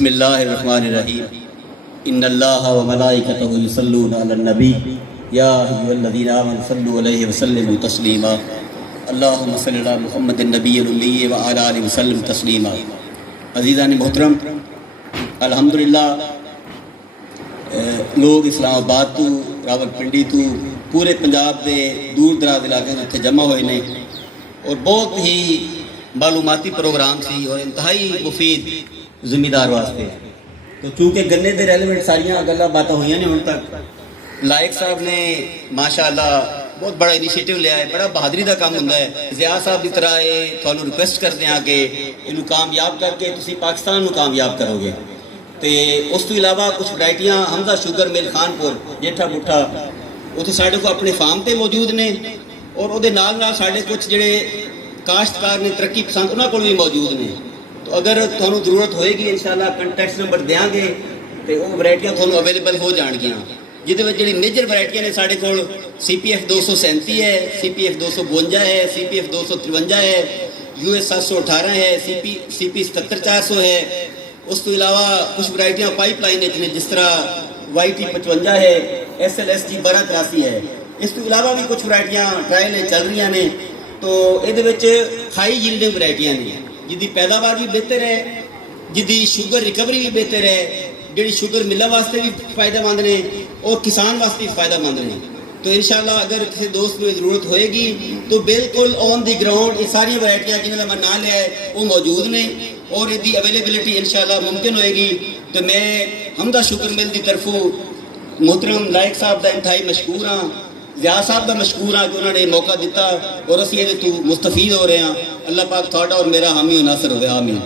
बिस्मिल्लाहिर्रहमानिर्रहीम इन्नल्लाह व मलाइकतहु युसल्लूना अलन नबी या अय्युहल्लज़ीना आमनु सल्लु अलैहि व सल्लिमू तस्लीमा अल्लाहुम्मा सल्लि अला मुहम्मदिन नबिय्यिल उम्मी व अला आलिहि व सल्लिम तस्लीमा। अज़ीज़ान मोहतरम, अल्हम्दुलिल्लाह लोग इस्लामाबाद तो रावलपिंडी तो पूरे पंजाब के दूर दराज इलाके में इत्थे जमा हुए ने और बहुत ही मालूमाती प्रोग्राम सी और इंतहाई मुफीद जिम्मेदार वास्ते। तो चूँकि गन्ने के रेलीवेंट सारिया गल्लां बातां हुई ने हुण तक, लायक साहब ने माशाअल्लाह बहुत बड़ा इनिशिएटिव लिया है, बड़ा बहादरी का काम होंदा है। ज़िया साहब की तरह ये तुहानूं रिक्वेस्ट करते हैं कि इनू कामयाब करके तुसीं पाकिस्तान नूं कामयाब करोगे। तो उस तो इलावा कुछ वैरायटियां हमजा शुगर मिल खानपुर जेठा बुठा उत्थे साढ़े को अपने फार्म पर मौजूद ने और उहदे नाल नाल साढ़े कुछ जिहड़े काश्तकार ने तरक्की पसंद उन्होंने को भी मौजूद ने। तो अगर तुहानूं जरूरत होएगी इंशाअल्लाह कंटैक्ट नंबर देंगे तो वो वैरायटियां तुहानूं अवेलेबल हो जाएगियां, जिहदे विच जिहड़ी मेजर वैरायटियां ने साढ़े कोल CPF 237 है, CPF 252 है, CPF 253 है, US 718 है, CP 77400 है। उस तो इलावा कुछ वैरायटियां पाइपलाइन ने जिस तरह YT 55 है, SLSG 1283 है। इस तो इलावा भी कुछ वैरायटियां ट्रायल चल रही ने। तो ये हाई यील्डिंग वैरायटियां ने जिसकी पैदावार भी बेहतर है, जिसकी शुगर रिकवरी भी बेहतर है, जी शुगर मिलों वास्ते भी फायदेमंद ने और किसान वास्ते भी फायदेमंद ने। तो इंशाअल्लाह अगर किसी दोस्त को जरूरत होएगी तो बिल्कुल ऑन दी ग्राउंड ये सारी वैरायटियां जिन्होंने मैं ना लिया है वो मौजूद ने और इसकी अवेलेबिलिटी इंशाअल्लाह मुमकिन होएगी। तो मैं हमदा शुगर मिल की तरफों मोहतरम लायक साहब का इंतहाई मशहूर हाँ, ज़िया साहब का मशहूर हाँ कि उन्होंने मौका दिता और असीं इहदे तो मुस्तफीद हो रहे हैं। अल्लाह पाक तुहाडा और मेरा हामी नासर होवे, आमीन।